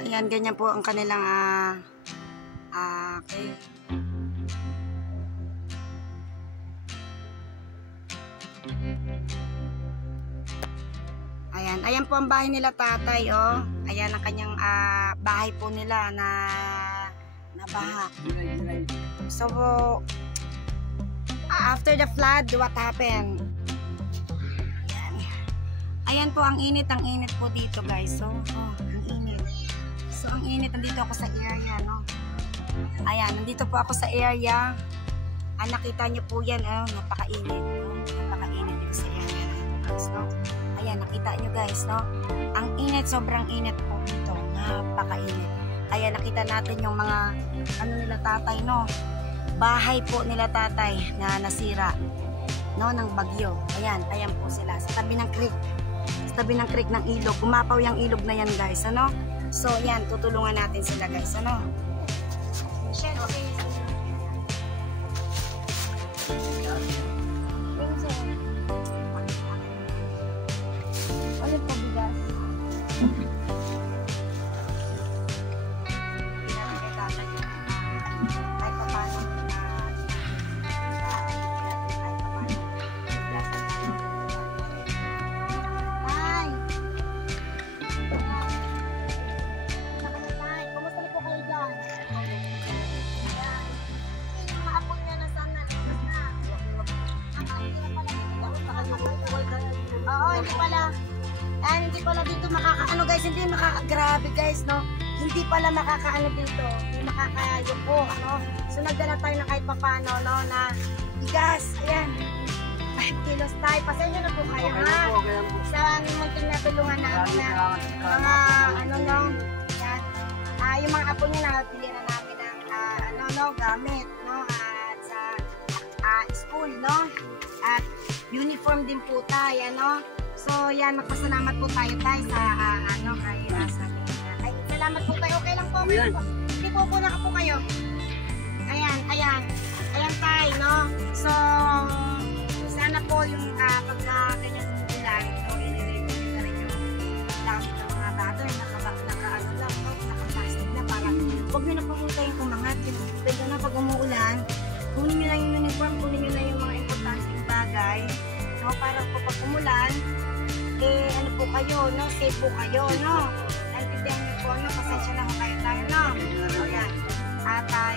Ayan, ganyan po ang kanilang okay. Ayan, ayan po ang bahay nila tatay, oh. Ayan ang kanyang bahay po nila na baha. So, after the flood, what happened? Ayan po, ang init po dito, guys. So, ang init. So, ang init. Nandito ako sa area, no? Ayan, nandito po ako sa area. Nakita nyo po yan, napakainit. No? Napakainit dito sa area na ito, guys, no? Ayan, nakita nyo, guys, no? Ang init, sobrang init po dito. Napakainit. Ayan, nakita natin yung mga, nila tatay, no? Bahay po nila tatay na nasira, no? Ng bagyo. Ayan, ayan po sila. Sa tabi ng creek. Tabi ng creek ng ilog. Umapaw yung ilog na yan, guys, ano? So, yan, tutulungan natin sila, guys, ano? Michelle, okay. Ulit po, bigas. Hindi pala dito makakaano, guys, hindi makakagrabe, guys, no? Hindi pala makakaano dito, hindi makakayupo, ano? So nagdala tayo na kahit papano, no, na bigas. Ayan, 5 kilos tayo. Pasensya na po kayo, okay, ha? Okay, sa munting natulungan namin na mga ano, no? Yan. Yung mga apo niya nabili na namin ng gamit, no? At sa school, no? At uniform din po tayo, no? So, yan, magpasalamat po tayo sa salamat po tayo. Okay lang po. Hindi po na po kayo. Ayan tayo, no? So, sana po yung pagka ganyan ulan, so, i-ready na rin yung dami ng mga battery, naka-plastic na para huwag nyo na po tayong umangat. Pwede na pag umuulan, kunin nyo na yung uniform, kunin nyo na yung mga importanteng bagay. So, para po pag umulan, ano po kayo, no? Safe po kayo, no? Nandiyan niyo po, no? Pasensya na po kayo tayo, no? So, yan. At na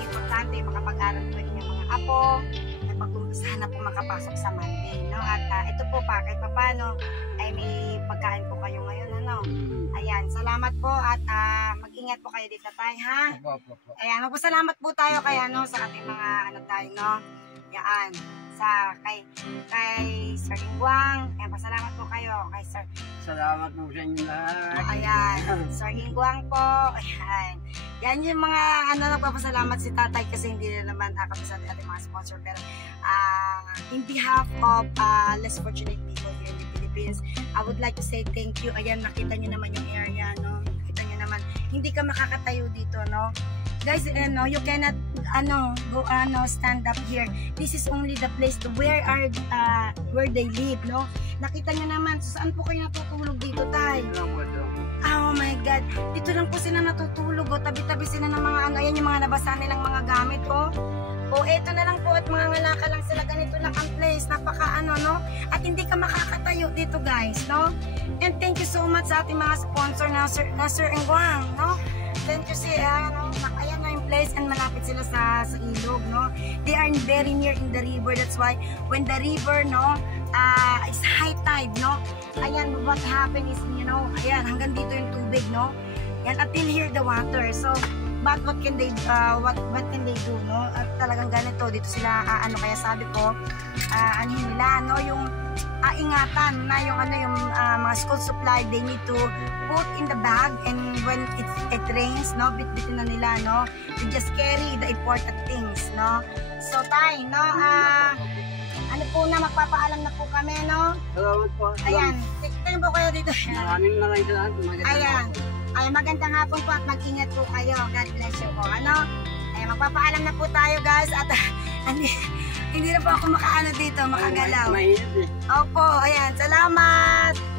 importante, makapag-aral po yung mga apo, na sana po makapasok sa Monday, no? At ito po pa, kahit pa paano, ay may pagkain po kayo ngayon, ano? Ayan, salamat po at mag-ingat po kayo dito tayo, ha? Ayan, magpasalamat po tayo kaya, no? Sa ating mga, tayo, no? Yan. Kay Sir Ingwang. Ayan, pasalamat po kayo kay Sir. Salamat po sa inyo lahat. Ayan, Sir Ingwang po. Ayan. Yan yung mga nagpapasalamat si tatay kasi hindi na naman kami sa ating mga sponsor. Pero in behalf of less fortunate people here in the Philippines, I would like to say thank you. Ayan, nakita nyo naman yung area, no? Nakita nyo naman, hindi ka makakatayo dito, no? Guys, you cannot go stand up here. This is only the place to where they live, no? Nakita niyo naman, saan po kayo natutulog dito, tay? Oh my God, dito lang po sila natutulog, oh. Tabi-tabi sila ng mga ayan yung mga nabasa nilang mga gamit, oh. O eto na lang po at mga ngalaka lang sila, ganito lang ang place, napaka no? At hindi ka makakatayo dito, guys, no? And thank you so much sa ating mga sponsor na Sir Ingwang, no? Thank you, ayan na yung place and malapit sila sa ilog, no? They are very near in the river. That's why when the river, no, is high tide, no? Ayan, what happened is, ayan, hanggang dito yung tubig, no? Yan, until here the water. So, but what can they do, no? At talagang ganito, dito sila, kaya sabi ko, nila, no? Yung ingatan na yung mga school supply, they need to put in the bag, and when it rains, no, bit-bitin na nila, no, they just carry the important things, no. So tay, no, magpapaalam na po kami, no. Salamat po. Ayan, tingnan po kayo dito. Maraming salamat. Ayan, magandang hapon po at mag-ingat po kayo. God bless you po, ano. Ayan, magpapaalam na po tayo, guys, at hindi na po ako makaano dito, makagalaw. Opo, ayan, salamat.